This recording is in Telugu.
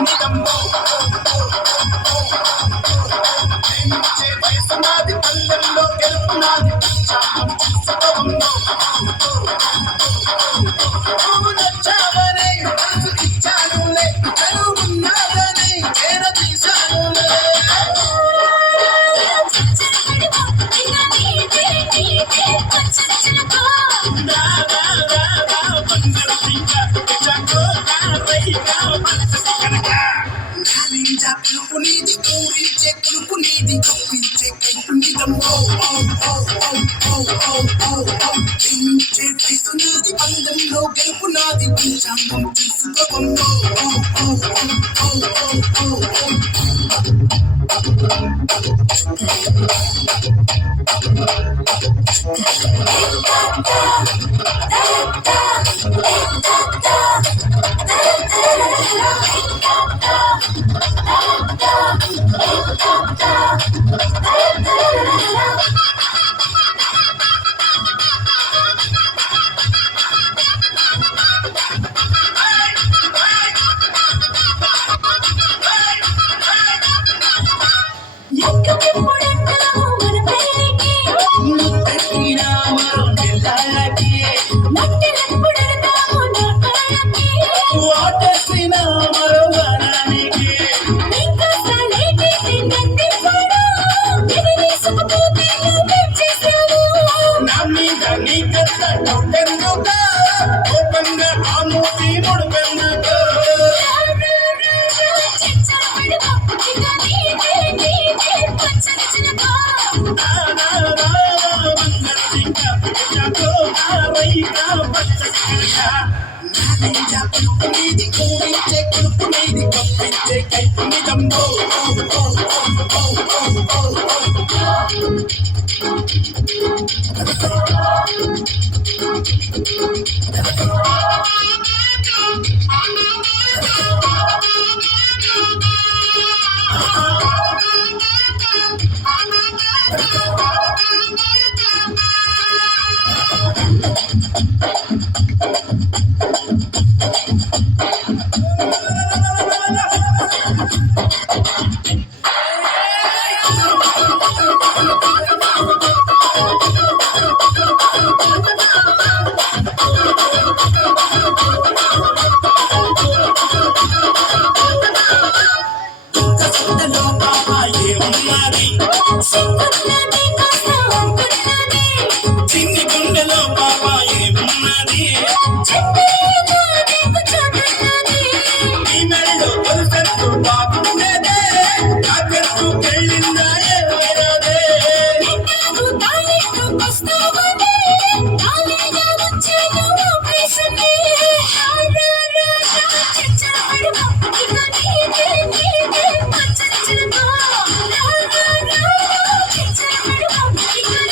కైపునిదమ్మో ప్రేమించే వయసు నాది పల్లెల్లో గెలుపు నాది పంచాంగం చూసుకోవమ్మో నువ్వు నచ్చావనే మనసు ఇచ్చానులే చదువున్నాదని చేర తీశానులే పిలుపు నీది పూరించే పిలుపు నీది కప్పించే కైపు నిదమ్మో ప్రేమించే వయసు నాది పందెంలో గెలుపు నాది పంచాంగం తీసుకోవమ్మో నీది పూరించే కులుపు నీది కప్పించే కైపు నిదమ్మో చిన్ని గుండెలో పాప ఏమున్నది ఈ మెడలో తొలిసెట్టు బాగుండే